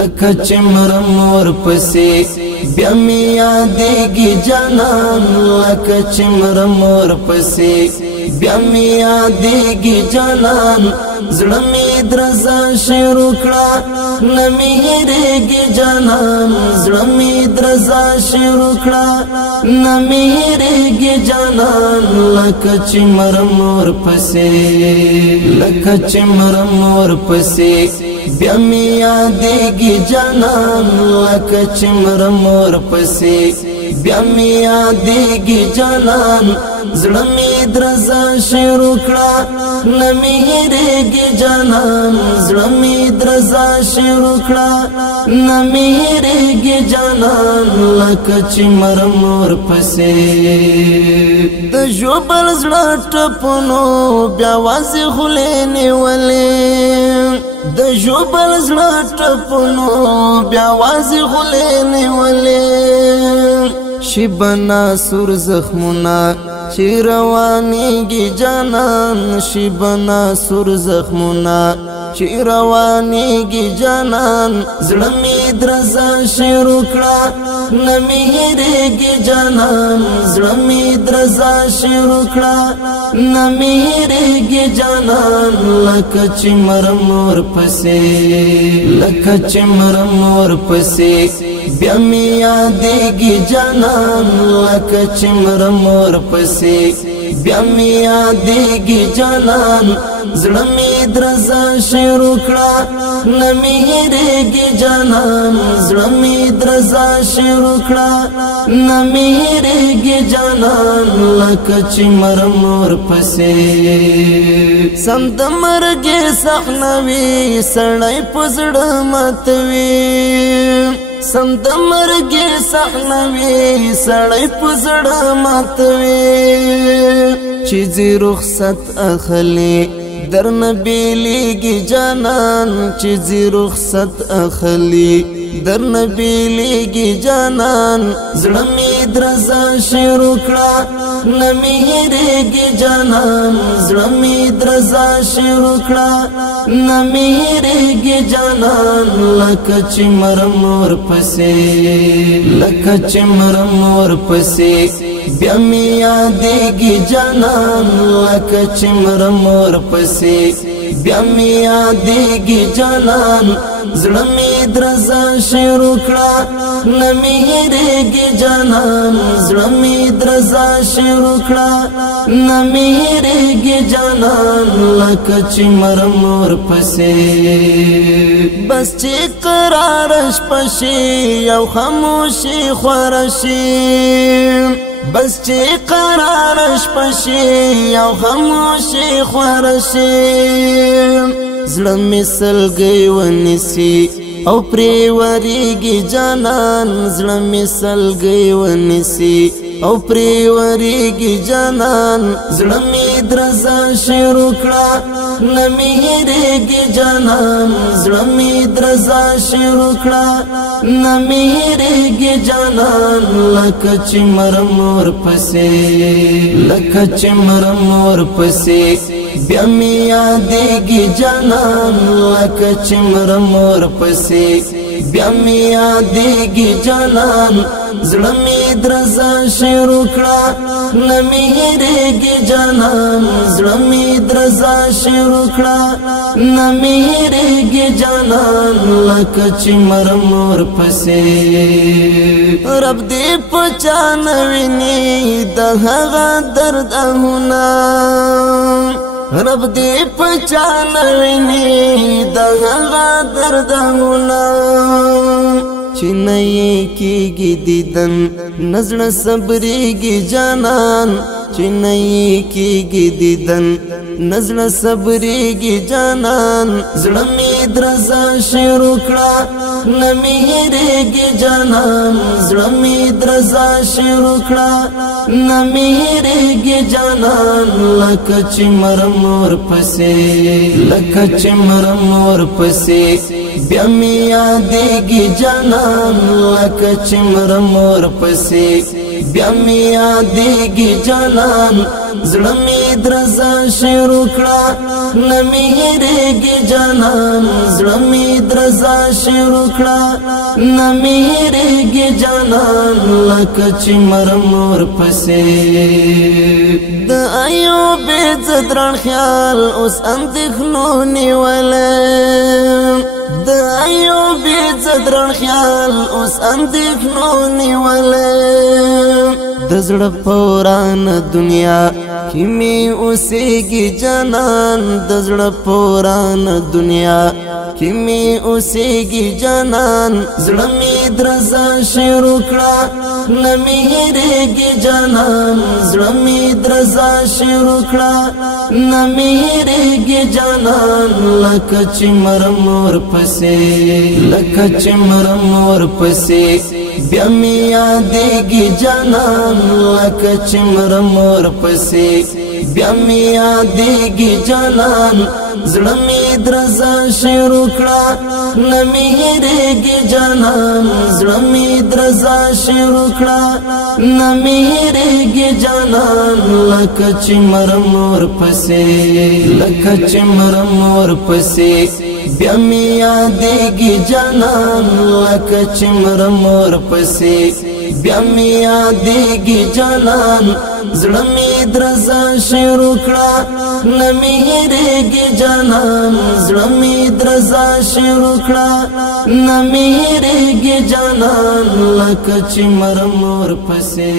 लका चिमरम और पसे ब्या में यादेगी जानन लका चिमरम और पसे ब्या में यादेगी जानन ज़ड़ में द्रज़ा शुरू कड़ा न मेरेगी जानन ज़ड़ में द्रज़ा शुरू कड़ा न मेरेगी जानन लका चिमरम और पसे लका चिमरम और पसे ब्या में यादेगी जानन लका चिमरम और पसे ब्या में यादेगी जानन ज़ड़ में द्रज़ा शुरू कड़ा न मेरेगी जानन ज़ड़ में द्रज़ा शुरू कड़ा न मेरेगी जानन लका चिमरम और पसे द जोबल ज़ड़ टपनो ब्या वाज़े खुलेने वाले द जोबल ज़ड़ टपनो ब्या वाज़े खुलेने वाले शिबना सुर ज़ख्मुना चिरवानीगी जानन शिबना सुर ज़ख्मुना चिरवानीगी जानन ज़ड़ में द्रज़ा शुरू कड़ा न मेरेगी जानन ज़ड़ में द्रज़ा शुरू कड़ा न मेरेगी जानन लका चिमरम और पसे लका चिमरम और पसे ब्या में यादेगी जानन लका चिमरम और पसे ब्या में यादेगी जानन ज़ड़ में द्रज़ा शुरू कड़ा न मेरेगी जानन ज़ड़ में द्रज़ा शुरू कड़ा न मेरेगी जानन लका चिमरम और पसे समदमर गे सपनवी सड़ाई पुजड़ मतवी समदमर गे सपनवी सड़ाई पुजड़ मतवी चीज़ी रुखसत अखली दर नबीलीगी जानन चीज़ी रुखसत अखली दर नबीलीगी जानन ज़ड़ में द्रज़ा शुरू कड़ा न मेरेगी जानन ज़ड़ में द्रज़ा शुरू कड़ा न मेरेगी जानन लका चिमरम और पसे लका चिमरम और पसे ब्या में यादेगी जानन लका चिमरम और पसे ब्या में यादेगी जानन ज़ड़ में द्रज़ा शुरू कड़ा न मेरेगी जानन ज़ड़ में द्रज़ा शुरू कड़ा न मेरेगी जानन लका चिमरम और पसे बस करारश पशी यौ खामोशी ख्वारशी बस करारश पशी यौ खामोशी ख्वारशी ज़ड़ में सलगई वनिसी औ प्रेवरीगी जानन ज़ड़ में सलगई वनिसी औ प्रेवरीगी जानन ज़ड़ में द्रज़ा शुरू कड़ा न मेरेगी जानन ज़ड़ में द्रज़ा शुरू कड़ा न मेरेगी जानन लका चिमरम और पसे लका चिमरम और पसे ब्या में यादेगी जानन लका चिमरम और पसे ब्या में यादेगी जानन ज़ड़ में द्रज़ा शुरू कड़ा न मेरेगी जानन ज़ड़ में द्रज़ा शुरू कड़ा न मेरेगी जानन लका चिमरम और पसे रब दे पहचानविनी दहगा दर्द हुना रब दे पहचानविनी दहगा दर्द हुना चिन्नये की दीदन नज़र सबरीगी जानन चिन्नये की दीदन नज़र सबरीगी जानन ज़ड़ में द्रज़ा शुरू कड़ा न मेरेगी जानन ज़ड़ में द्रज़ा शुरू कड़ा न मेरेगी जानन लका चिमरम और पसे लका चिमरम और पसे ब्या में यादेगी जानन लका चिमरम और पसे ब्या में यादेगी जानन زړه می درزا شروع کړه نمی هېرېږي جانان زړه می درزا شروع کړه نمی هېرېږي جانان لکه چې مرم ورپسې د ایوب زدران خیال اوس اندېښنو نیولی د ایوب زدران خیال اوس اندېښنو نیولی د زړه په ورانه دنیا کې مې اوسېږي جانان د زړه په ورانه دنیا کې مې اوسېږي جانان زړه مې درزا شروع کړه نه مې هېرېږي جانان زړه مې درزا شروع کړه نه مې هېرېږي جانان لکه چې مرم ورپسې لکه چې مرم ورپسې بیا مې یادېږي جانان لکه چې مرم ورپسې بیا مې یادېږي جانان زړه مې درزا شروع کړه نه مې هېرېږي جانان زړه مې درزا شروع کړه نه مې هېرېږي جانان لکه چې مرم ورپسې لکه چې مرم ورپسې بیا مې یادېږي جانان لکه چې مرم ورپسې بیا مې یادېږي جانان زړه مې درزا شروع کړه نه مې هېرېږي جانان زړه مې درزا شروع کړه نه مې هېرېږي جانان لکه چې مرم ورپسې